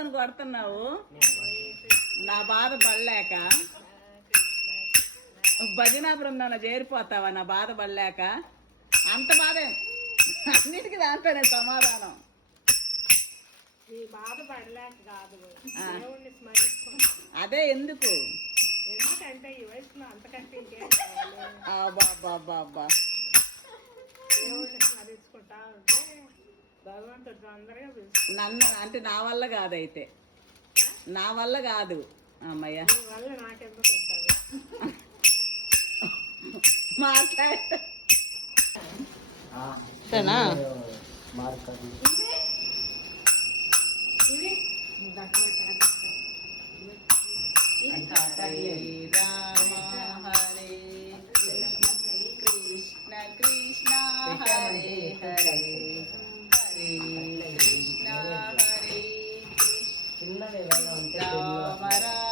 పట్టుకొని కొడుతున్నావు? నా బాధ పడలేక భజనా బృందంలో చేరిపోతావా? నా బాధ పడలేక అంత బాధే. అన్నిటికీ దాంట్లోనే సమాధానం. అదే ఎందుకు? ఎందుకంటే ఈ వయసులో అంతకంటే అబ్బా దేవుడిని స్మరించుకుంటా ఉంటే భగవంతుడు తొందరగా నన్ను అంటే నా వల్ల కాదైతే, నా వల్ల కాదు అమ్మయ్య. వల్ల నాకెందుకు మాట్లాడేనా? ఇవి హరే రామ హరే కృష్ణ కృష్ణ హరే హరే హరే కృష్ణ హరే కృష్ణ రామ రామ